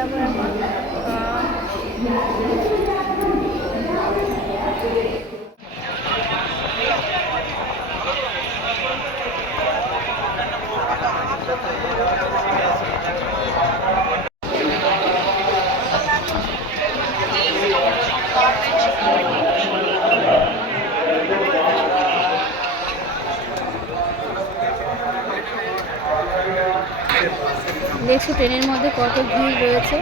যাবো এখন। দেখছো ট্রেনের মধ্যে কত ভিড় রয়েছে,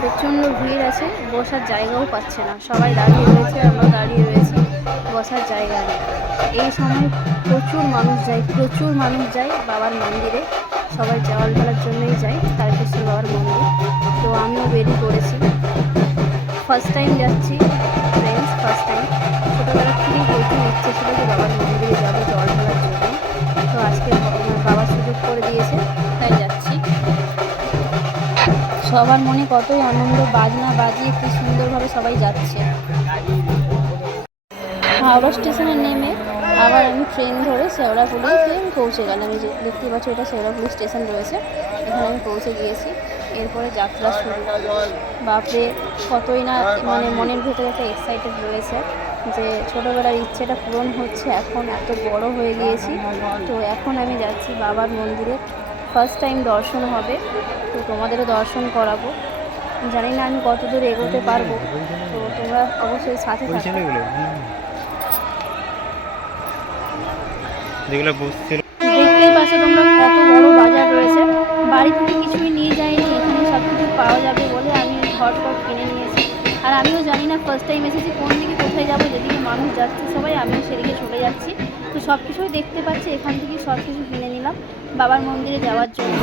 প্রচণ্ড ভিড় আছে, বসার জায়গাও পাচ্ছে না, সবাই দাঁড়িয়ে রয়েছে, আমরাও দাঁড়িয়ে রয়েছি, বসার জায়গা নেই। এই সময় প্রচুর মানুষ যায় বাবার মন্দিরে, সবাই জল ঢালার জন্যই যায় তারকেশ্বর বাবার মন্দির। তো আমিও বেরিয়ে পড়েছি, ফার্স্ট টাইম যাচ্ছি ফ্রেন্ডস, ফার্স্ট টাইম। ছোটোবেলার থেকেই প্রচুর ইচ্ছে ছিল যে বাবার মন্দিরে যাবো জল ঢালার জন্য। তো আজকে বাবা সুযোগ করে দিয়েছে, তাই যাচ্ছি। সবার মনে কতই আনন্দ, বাজনা বাজিয়ে কি সুন্দরভাবে সবাই যাচ্ছে। হাওড়া স্টেশনে নেমে আবার আমি ট্রেন ধরে শেওড়াফুলিতে পৌঁছে গেলাম। এই যে দেখতে পাচ্ছি এটা শেওড়াফুলি স্টেশন রয়েছে, এখানে আমি পৌঁছে গিয়েছি। এরপরে যাত্রা শুরু। বাপরে কতই না মানে মনের ভেতরে একটা এক্সাইটেড রয়েছে যে ছোটোবেলার ইচ্ছেটা পূরণ হচ্ছে, এখন এত বড় হয়ে গিয়েছি। তো এখন আমি যাচ্ছি বাবার মন্দিরে, ফার্স্ট টাইম দর্শন হবে, তো তোমাদেরও দর্শন করাবো। জানি না আমি কত দূর এগোতে পারবো, তো তোমরা অবশ্যই সাথে থাকো। দেখতেই পাচ্ছ তোমরা কত বড় বাজার রয়েছে, বাড়ি থেকে কিছুই নিয়ে যাইনি, এখানে সব কিছু পাওয়া যাবে বলে আমি ঝটপট কিনে নিয়েছি। আর আমিও জানি না, ফার্স্ট টাইম এসেছি, কোন দিকে কোথায় যাবো, যেদিকে মানুষ যাচ্ছে সবাই আমিও সেদিকে চলে যাচ্ছি। তো সব কিছুই দেখতে পাচ্ছি, এখান থেকেই সব কিছু কিনে নিলাম বাবার মন্দিরে যাওয়ার জন্য।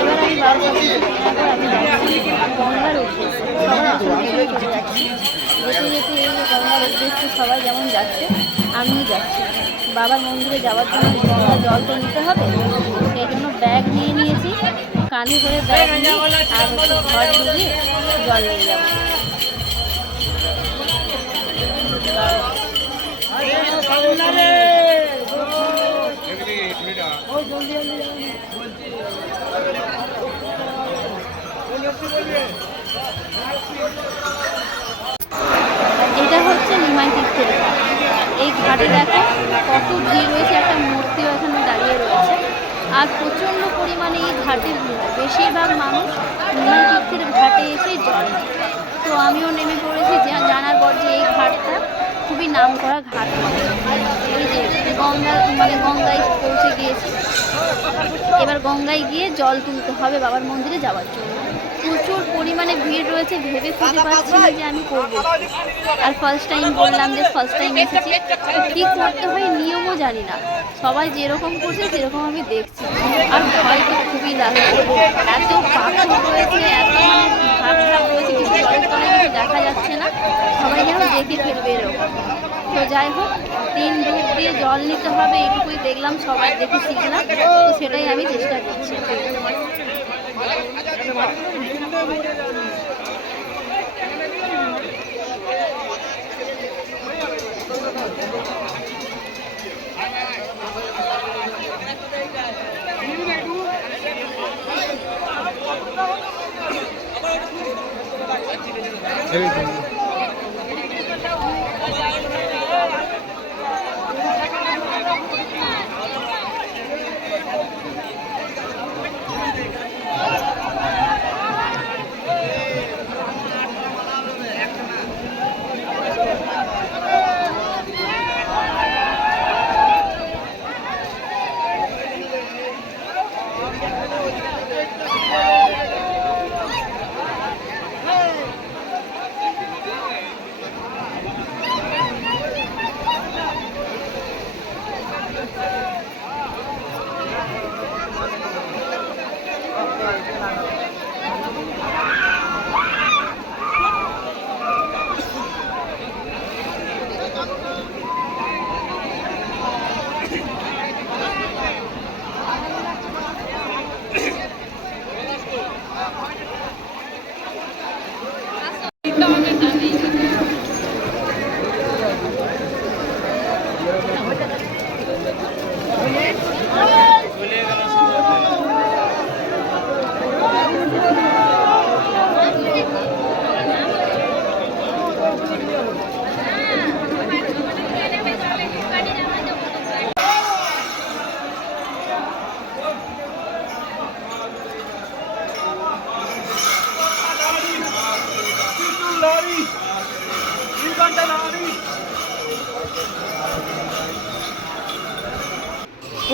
এবার আমি বাবার সব কিছু কেনার পর আমি যাচ্ছি গঙ্গার উদ্দেশ্যে, সবাই আসলে চলে যাচ্ছি। যেতে যেতে এই যে গঙ্গার উদ্দেশ্যে সবাই যেমন যাচ্ছে আমিও যাচ্ছি। বাবার মন্দিরে যাওয়ার জন্য গঙ্গা জল তো নিতে হবে, সেই জন্য ব্যাগ নিয়ে নিয়েছি, কাঁধে করে ব্যাগ নিয়ে আর ঘর ডুবিয়ে জল নিয়ে যাবো। এটা হচ্ছে নিমাই তীর্থের ঘাট। এই ঘাটে দেখো কত ভিড় রয়েছে, একটা মূর্তিও এখানে দাঁড়িয়ে রয়েছে। আর প্রচণ্ড পরিমাণে এই ঘাটের ভিড়, বেশিরভাগ মানুষ নিমাই তীর্থের ঘাটে এসে জল নেয়। তো আমিও নেমে পড়েছি, জানার পর যে এই ঘাটটা খুবই নাম করা ঘাট। ওই যে গঙ্গায় পৌঁছে গিয়েছি, এবার গঙ্গায় গিয়ে জল তুলতে হবে বাবার মন্দিরে যাওয়ার জন্য। প্রচুর পরিমাণে ভিড় রয়েছে, ভেবে খুঁজে পাচ্ছি না যে আমি করবো। আর ফার্স্ট টাইম বললাম যে ফার্স্ট টাইম এসেছি, কী করতে হয় নিয়মও জানি না, সবাই যেরকম করছে সেরকম আমি দেখছি। আর ভয় তো খুবই লাগছে, এত পাথর রয়েছে, এত মানে ঘাট রয়েছে, কিছু জলের তলায় কিছু দেখা যাচ্ছে না, সবাই যেন দেখে ফেলবে এরকম। তো যাই হোক, 3 ডুব দিয়ে জল নিতে হবে এটুকুই দেখলাম, সবাই দেখে শিখলাম, তো সেটাই আমি চেষ্টা করছি।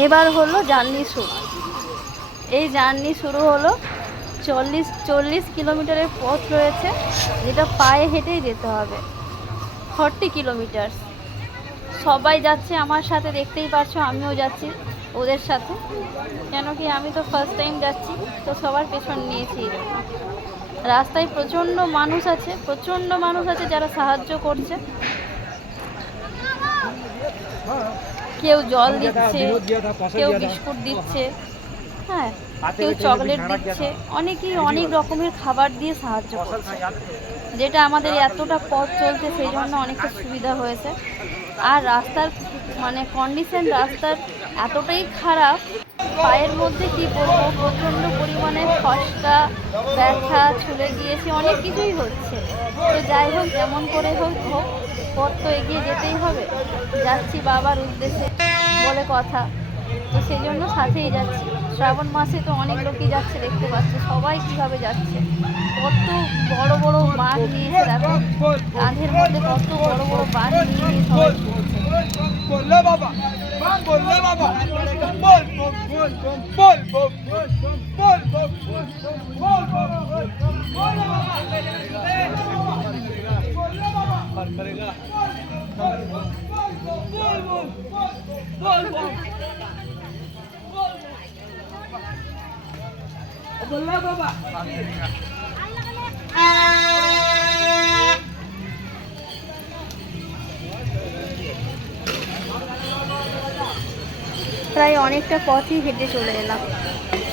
এবার হলো জার্নি শুরু। এই জার্নি শুরু হলো। 40 কিলোমিটারের পথ রয়েছে, যেটা পায়ে হেঁটেই যেতে হবে। 40 কিলোমিটার। সবাই যাচ্ছে আমার সাথে, দেখতেই পারছো আমিও যাচ্ছি ওদের সাথে। কেন কি আমি তো ফার্স্ট টাইম যাচ্ছি, তো সবার পেছন নিয়েছি। রাস্তায় প্রচণ্ড মানুষ আছে যারা সাহায্য করছে। কেউ জল দিচ্ছে, কেউ বিস্কুট দিচ্ছে, হ্যাঁ, কেউ চকলেট দিচ্ছে, অনেকেই অনেক রকমের খাবার দিয়ে সাহায্য করছে, যেটা আমাদের এতটা পথ চলতে সেই জন্য অনেকটা সুবিধা হয়েছে। আর রাস্তার কন্ডিশন রাস্তার এতটাই খারাপ, পায়ের মধ্যে কি বলবো, প্রচণ্ড পরিমাণে ফসকা, ব্যথা, ছুলে গিয়েছে, অনেক কিছুই হচ্ছে। তো যাই হোক, যেমন করে হোক পথ তো এগিয়ে যেতেই হবে। যাচ্ছি বাবার উদ্দেশ্যে বলে কথা, তো সেই জন্য সাথেই যাচ্ছি। শ্রাবণ মাসে তো অনেক লোকই যাচ্ছে, দেখতে পাচ্ছে সবাই কীভাবে যাচ্ছে। কত বড় বড় বাঁক নিয়েছে, দেখো কাঁধের মধ্যে কত বড় বড় বাঁক নিয়ে সবাই প্রায় অনেকটা পথই হেঁটে চলে এলাম।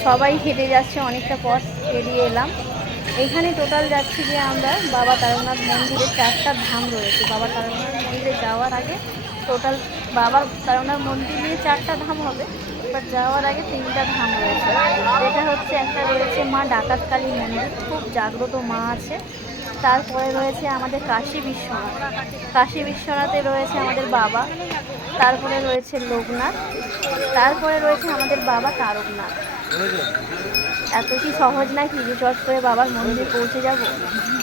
সবাই হেঁটে যাচ্ছে, অনেকটা পথ পেরিয়ে এলাম। এখানে টোটাল যাচ্ছি যে আমরা বাবা তারকনাথ মন্দিরে 4টা ধাম রয়েছে। বাবা তারকনাথ মন্দিরে যাওয়ার আগে টোটাল বাবা তারকনাথ মন্দির নিয়ে 4টা ধাম হবে, বাট যাওয়ার আগে 3টা ধাম রয়েছে। যেটা হচ্ছে, একটা রয়েছে মা ডাকাতকালী মন্দির, খুব জাগ্রত মা আছে। তারপরে রয়েছে আমাদের কাশী বিশ্বনাথ। কাশী বিশ্বনাথে রয়েছে আমাদের বাবা। তারপরে রয়েছে লোকনাথ। তারপরে রয়েছে আমাদের বাবা তারকনাথ। এত কি সহজ নাকি যে চট করে বাবার মন্দির পৌঁছে যাব?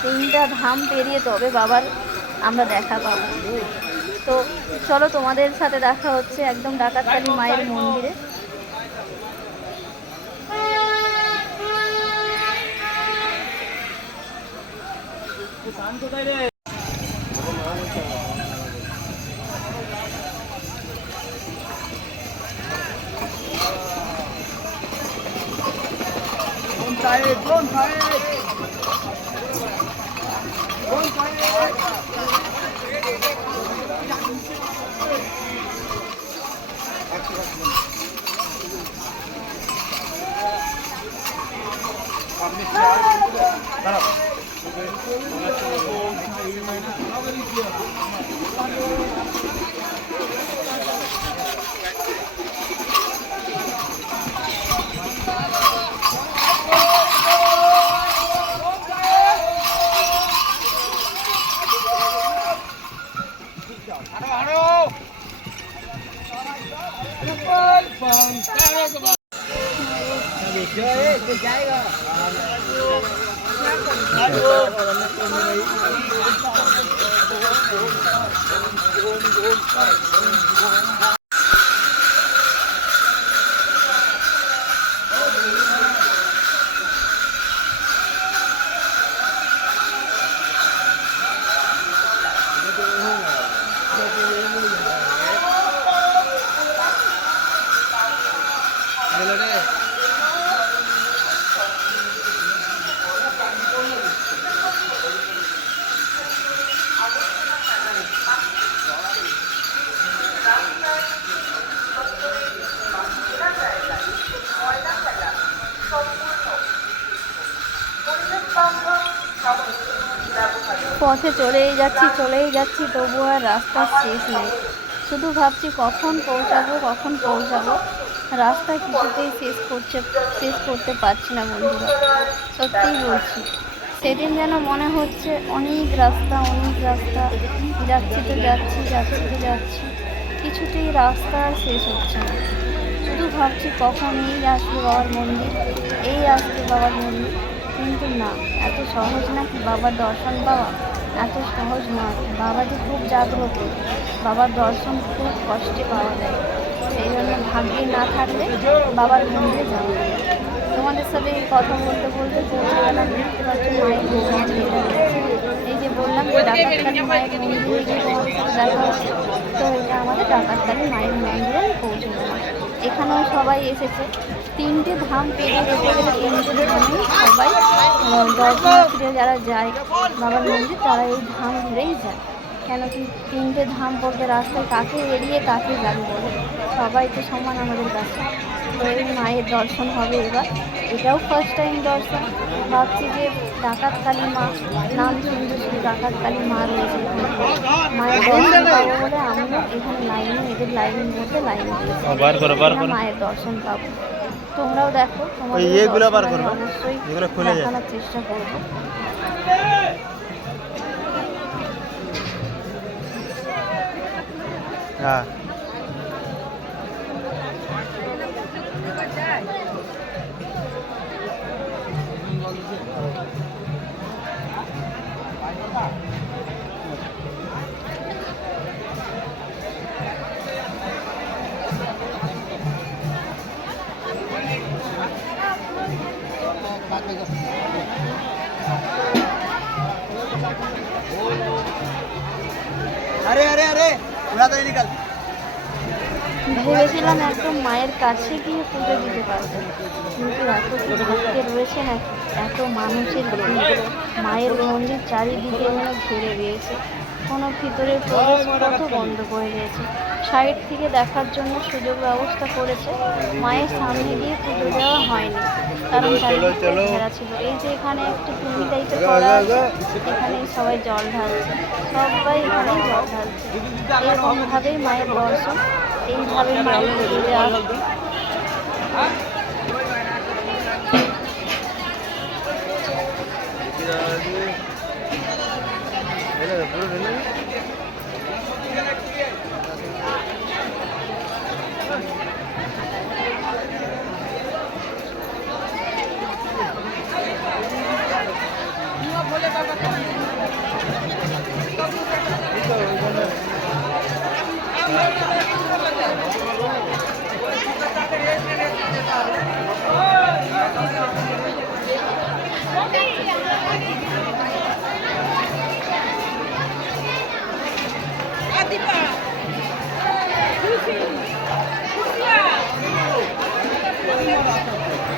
3টা ধাম পেরিয়ে তবে বাবার আমরা দেখা পাবো। তো চলো, তোমাদের সাথে দেখা হচ্ছে একদম ডাকাতকালী মায়ের মন্দিরে। পথে চলেই যাচ্ছি, তবু আর রাস্তার শেষ নেই। শুধু ভাবছি কখন পৌঁছাবো। রাস্তা কিছুতেই শেষ করতে পারছি না বন্ধুরা, সত্যিই বলছি। সেদিন যেন মনে হচ্ছে অনেক রাস্তা, যাচ্ছি, কিছুতেই রাস্তা আর শেষ হচ্ছে না। শুধু ভাবছি কখন আসবে বাবার মন্দির, কিন্তু না, এত সহজ নাকি বাবার দর্শন পাওয়া? এত সহজ নয়। বাবা যে খুব জাগ্রত, বাবার দর্শন খুব কষ্টে পাওয়া যায়। সেই জন্য ভাগ্যে না থাকলে বাবার মন্দিরে যাওয়া যায়। তোমাদের সাথে এই কথা বলতে বলতে পৌঁছে গেলাম, দেখতে পাচ্ছ মায়ের মন্দিরে। এই যে বললাম যে ডাকাতকালী মায়ের মন্দিরে গিয়ে তোমাদের সাথে দেখা হচ্ছে, তো এটা আমাদের ডাকাতকালী মায়ের মন্দিরে পৌঁছে গেলাম। এখানেও সবাই এসেছে। 3টে ধাম পেরিয়ে যেতে গেলে 3টে ধামেই সবাই দর্শনার্থীরা যারা যায় বাবার মন্দির, তারা এই ধাম ঘুরেই যায়। কেন কি 3টে ধাম বলতে রাস্তায় কাকে এড়িয়ে কাকে যাবে বলে, সবাই তো সমান আমাদের কাছে। তো এই মায়ের দর্শন হবে এবার। এটাও ফার্স্ট টাইম দর্শন। ভাবছি যে ডাকাতকালী মা, নাম শুনতে শুধু ডাকাতকালী মা রয়েছে, মায়ের দর্শন পাবো বলে আমিও এখানে লাইনে, এদের লাইনের মধ্যে লাইনে মায়ের দর্শন পাবো। তোমরাও দেখো, তোমাদের অবশ্যই দেখানোর চেষ্টা করবো। হ্যাঁ, अरे अरे अरे उड़ा तो निकल। ভেবেছিলাম একদম মায়ের কাছে গিয়ে পুজো দিতে পারবো, কিন্তু এত ভক্তে রয়েছে না, এত মানুষের ভিড়, মায়ের মন্দির চারিদিকে যেন ঘিরে দিয়েছে, কোনো ভিতরে প্রবেশ পথও বন্ধ করে দিয়েছে। সাইড থেকে দেখার জন্য সুযোগ ব্যবস্থা করেছে, মায়ের সামনে গিয়ে পুজো দেওয়া হয়নি, কারণ চারিদিকে ঘেরা ছিল। এই যে এখানে একটা টুনি টাইপের করা আছে, এখানেই সবাই জল ঢালছে, সবাই এখানেই জল ঢালছে। এরকমভাবেই মায়ের দর্শন, এইভাবে মায়ের পুজোতে আসবে।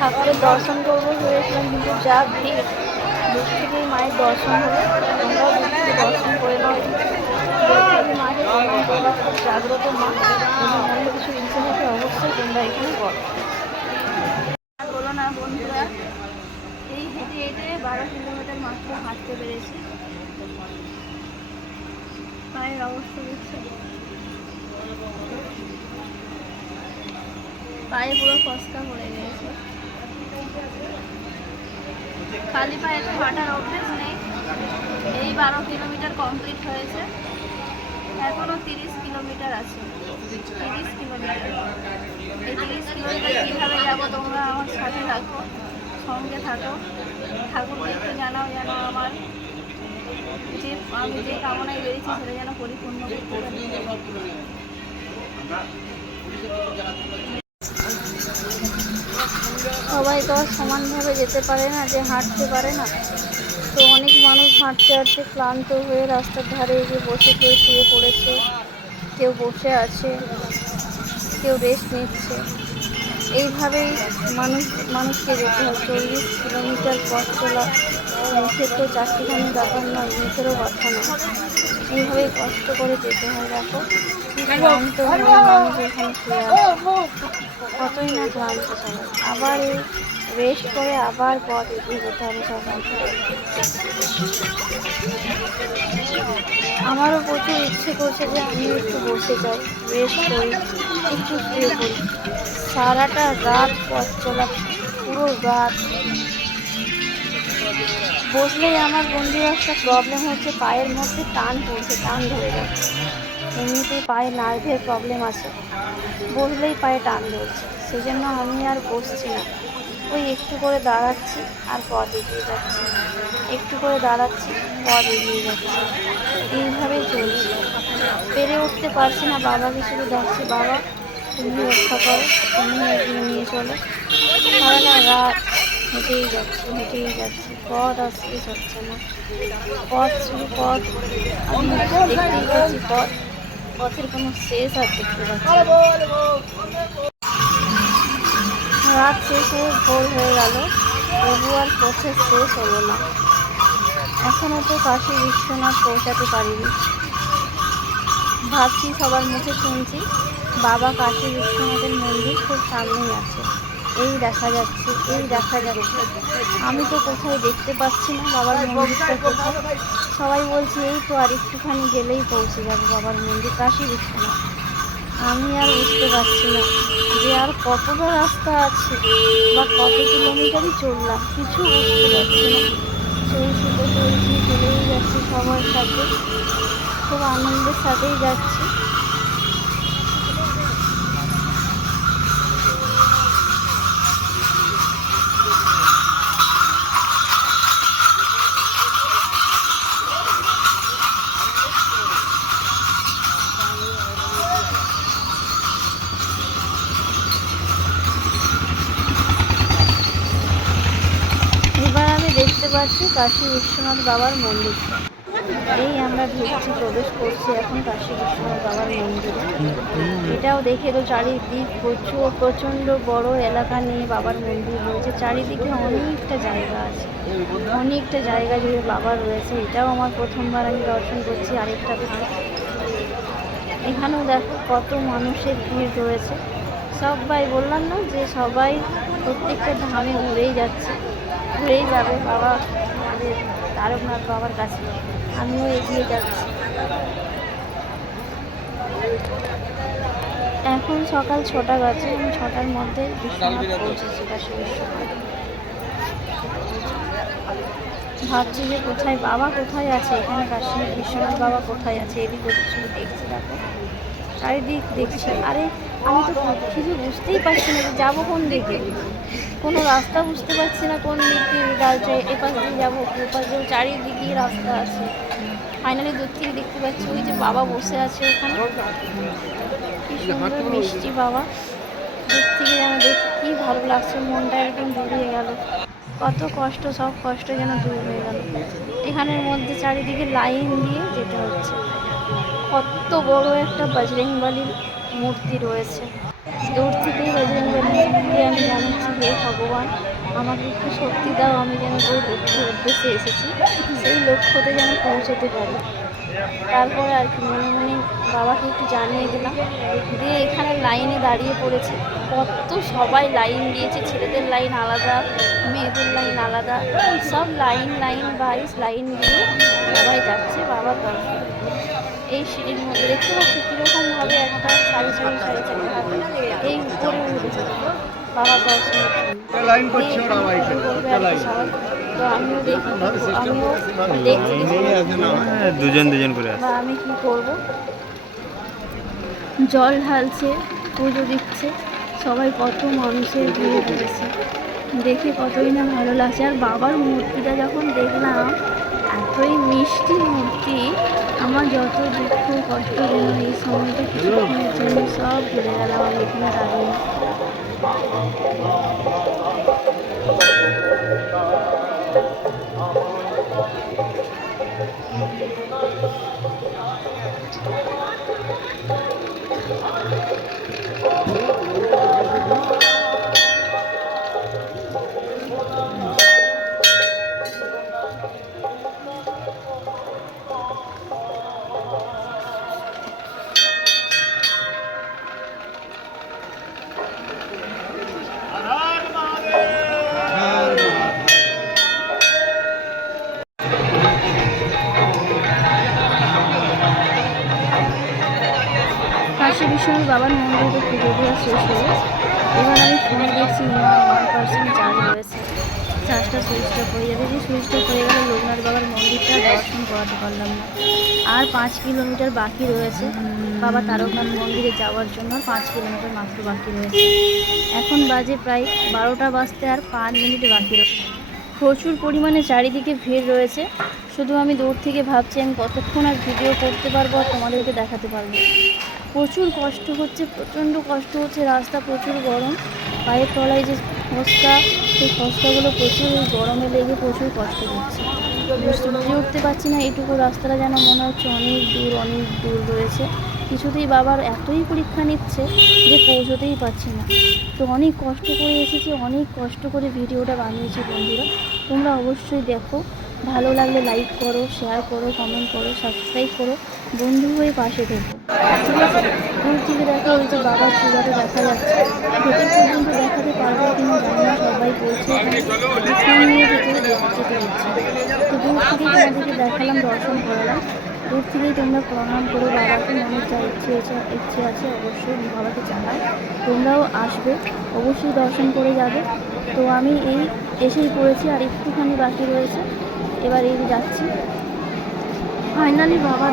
ঠাকুরের দর্শন করবো ভেবেছিলাম, কিন্তু যা ভিড়, দূর থেকেই মায়ের দর্শন হলো। তোমরাও দূর থেকে দর্শন করে নাও। মায়ের খুব জাগ্রত মা, অন্য কিছু ইচ্ছে থাকে অবশ্যই তোমরা এখানে বলো। বলো না বন্ধুরা, এই হেঁটে হেঁটে 12 কিলোমিটার মাত্র হাঁটতে পেরেছি। পায়ের অবস্থা দেখছে, পায়ে পুরো ফসকা পড়ে গিয়েছে। খালি পায়ে তো হাঁটার অভ্যেস নেই। এই 12 কিলোমিটার কমপ্লিট হয়েছে, এখনো 30 কিলোমিটার আছে। 30 কিলোমিটার, এই 30 কিলোমিটার কীভাবে যাবো তোমরা আমার সাথে থাকো, সঙ্গে থাকো। ঠাকুরকে একটু জানাও যেন আমার আমি যে কামনায় বেরিয়েছি সেটা যেন পরিপূর্ণ করে। সবাই তো আর সমানভাবে যেতে পারে না, যে হাঁটতে পারে না। তো অনেক মানুষ হাঁটতে হাঁটতে ক্লান্ত হয়ে রাস্তার ধারে গিয়ে বসে, কেউ শুয়ে পড়েছে, কেউ বসে আছে, কেউ রেস্ট নিচ্ছে। এইভাবেই মানুষকে যেতে হয়। 40 কিলোমিটার পথ চলা মুখের তো চারটিখানি ব্যাপার নয়, মুখেরও কথা নয়। এইভাবেই কষ্ট করে যেতে হয়। দেখো ক্লান্ত হয়ে মানুষ এখানে শুয়ে আছে, কতই না ক্লান্ত সবাই। আবার এই রেস্ট করে আবার পথ এগিয়ে যেতে হবে সবাইকে। আমারও প্রচুর ইচ্ছে করছে যে আমি একটু বসে যাই, রেস্ট করি, একটু শুয়ে পড়ি। সারাটা রাত পথ চলা, পুরো রাত বসলেই আমার বন্ধুর একটা প্রবলেম হচ্ছে, পায়ের মধ্যে টান পড়ছে, টান ধরে যাচ্ছে। এমনিতেই পায়ে নার্ভের প্রবলেম আছে, বসলেই পায়ে টান ধরছে। সেই জন্য আমি আর বসছি না, ওই একটু করে দাঁড়াচ্ছি আর পথ এগিয়ে যাচ্ছি। একটু করে দাঁড়াচ্ছি, পথ এগিয়ে যাচ্ছে, এইভাবেই চলছে। পেরে উঠতে পারছি না, বাবাকে শুধু ডাকছি, বাবা তুমি রক্ষা করো, তুমি এগিয়ে নিয়ে চলো। সারাটা রাত হেঁটেই যাচ্ছি, পথ আর শেষ হচ্ছে না। পথ আমি দেখতেই পাচ্ছি, পথের কোনো শেষ আর দেখতে পাচ্ছি না। রাত শেষ হয়ে ভোর হয়ে গেল, তবু আর পথের শেষ হলো না। এখনও তো কাশী বিশ্বনাথ পৌঁছাতে পারিনি। ভাবছি, সবার মুখে শুনছি বাবা কাশী বিশ্বনাথের মন্দির খুব সামনেই আছে, এই দেখা যাচ্ছে। আমি তো কোথায় দেখতে পাচ্ছি না বাবার মন্দিরটা কোথায়। সবাই বলছে এই তো আর একটুখানি গেলেই পৌঁছে যাবো বাবার মন্দির কাশী বিশ্বনাথ। আমি আর বুঝতে পারছি না যে আর কতটা রাস্তা আছে বা কত কিলোমিটারই চললাম, কিছু বুঝতে পারছি না। চলছি, চলেই যাচ্ছি সবার সাথে, খুব আনন্দের সাথেই যাচ্ছি। এবার আমি দেখতে পাচ্ছি কাশী বিশ্বনাথ বাবার মন্দিরটা। এই আমরা ঢুকছি, প্রবেশ করছি এখন কাশী বিশ্বনাথ বাবার মন্দিরে। এটাও দেখে তো চারিদিক প্রচণ্ড বড় এলাকা নিয়ে বাবার মন্দির রয়েছে। চারিদিকে অনেকটা জায়গা আছে, অনেকটা জায়গা জুড়ে বাবা রয়েছে। এটাও আমার প্রথমবার আমি দর্শন করছি আরেকটা ধাম। এখানেও দেখো কত মানুষের ভিড় রয়েছে। সবাই বললাম না যে সবাই প্রত্যেকটা ধামে ঘুরেই যাবে বাবা আমাদের তারকনাথ বাবার কাছে। আমিও এগিয়ে যাচ্ছি। এখন সকাল 6টা বাজে, আমি 6টার মধ্যে বিশ্বনাথ পৌঁছেছি, কাশী বিশ্বনাথ। ভাবছি যে বাবা কোথায় আছে, এখানে কাশী বিশ্বনাথ বাবা কোথায় আছে। এদিক ওদিক শুধু দেখছি, দেখো চারিদিক দেখছি। আরে আমি তো কিছু বুঝতেই পারছি না যে যাবো কোন দিকে, কোনো রাস্তা বুঝতে পারছি না কোন দিক দিয়ে যাচ্ছে। এপাশ দিয়ে যাবো, ওপাশ দিয়ে, চারিদিকে রাস্তা আছে। ফাইনালি দূর থেকে দেখতে পাচ্ছি ওই যে বাবা বসে আছে ওখানে, কি সুন্দর মিষ্টি বাবা। দূর থেকে যেন দেখি কি ভালো লাগছে, মনটা একদম জুড়িয়ে গেল। কত কষ্ট, সব কষ্ট যেন দূর হয়ে গেল। এখানের মধ্যে চারিদিকে লাইন দিয়ে যেতে হচ্ছে। কত বড় একটা বজরংবলীর মূর্তি রয়েছে। দূর থেকেই বজরংবলীকে আমি জানাচ্ছি, হে ভগবান আমাকে একটু শক্তি দাও, আমি যেন যে লক্ষ্যের উদ্দেশ্যে এসেছি সেই লক্ষ্যতে যেন পৌঁছতে পারি। তারপরে আর কি মনে মনে বাবাকে একটু জানিয়ে দিলাম, দিয়ে এখানে লাইনে দাঁড়িয়ে পড়েছি। কত সবাই লাইন দিয়েছে, ছেলেদের লাইন আলাদা, মেয়েদের লাইন আলাদা, সব লাইন বাইস লাইন দিয়ে সবাই যাচ্ছে বাবার দর্শন। এই সিঁড়ির মধ্যে দেখতে পাচ্ছি কীরকমভাবে একটা সারি এই উপরে উঠেছে বাবার দর্শনের জন্য। তো আমিও দেখছি দুজন করে বা আমি কি করব। জল ঢালছে, পুজো দিচ্ছে, সবাই কত মানুষের ভিড় রয়েছে, দেখে কতই না ভালো লাগছে। আর বাবার মূর্তিটা যখন দেখলাম, এতই মিষ্টি মূর্তি, আমার যত দুঃখ কষ্ট যেন এই সময়টা কিছুক্ষণের জন্য সব ভুলে গেলাম আমি এখানে দাঁড়িয়ে। কাশী বিশ্বনাথ বাবার মন্দিরে পুজো দেওয়া শেষ হয়ে এবার আমি ফোনে দেখছি 1% চার্জ রয়েছে। চার্জটা সুইচ অফ হয়ে যাবে, যে সুইচ অফ হয়ে গেলে লোকনাথ বাবার মন্দিরটা দর্শন করাতে পারলাম না। আর 5 কিলোমিটার বাকি রয়েছে বাবা তারকনাথ মন্দিরে যাওয়ার জন্য, 5 কিলোমিটার মাত্র বাকি রয়েছে। এখন বাজে প্রায় 12টা বাজতে আর 5 মিনিট বাকি রয়েছে। প্রচুর পরিমাণে চারিদিকে ভিড় রয়েছে। শুধু আমি দূর থেকে ভাবছি আমি কতক্ষণ আর ভিডিও করতে পারবো আর তোমাদেরকে দেখাতে পারবো। প্রচুর কষ্ট হচ্ছে, প্রচণ্ড কষ্ট হচ্ছে, রাস্তা প্রচুর গরম, পায়ের তলায় যে ফসকা, সেই ফসকাগুলো প্রচুর এই গরমে লেগে প্রচুর কষ্ট হচ্ছে। বুঝে উঠতে পারছি না, এইটুকু রাস্তাটা যেন মনে হচ্ছে অনেক দূর রয়েছে। কিছুতেই বাবার এতই পরীক্ষা নিচ্ছে যে পৌঁছতেই পারছি না। তো অনেক কষ্ট করে এসেছি, অনেক কষ্ট করে ভিডিওটা বানিয়েছি বন্ধুরা। তোমরা অবশ্যই দেখো, ভালো লাগলে লাইক করো, শেয়ার করো, কমেন্ট করো, সাবস্ক্রাইব করো, বন্ধু হয়ে পাশে থেকো, ঠিক আছে? দূর থেকে দেখো ওই যে বাবার চূড়াটা দেখা যাচ্ছে, ভেতর পর্যন্ত দেখাতে পারবো কিনা জানি না। সবাই বলছে ফোন নিয়ে ভেতরে যেতে দিচ্ছে। তো দূর থেকেই তোমাদেরকে দেখালাম, দর্শন করালাম। দূর থেকেই তোমরা প্রণাম করো বাবাকে, মনের যা ইচ্ছে আছে অবশ্যই বাবাকে জানাও। তোমরাও আসবে, অবশ্যই দর্শন করে যাবে। তো আমি এসেই পড়েছি, আর একটুখানি বাকি রয়েছে, এবার এই যাচ্ছি। ফাইনালি বাবার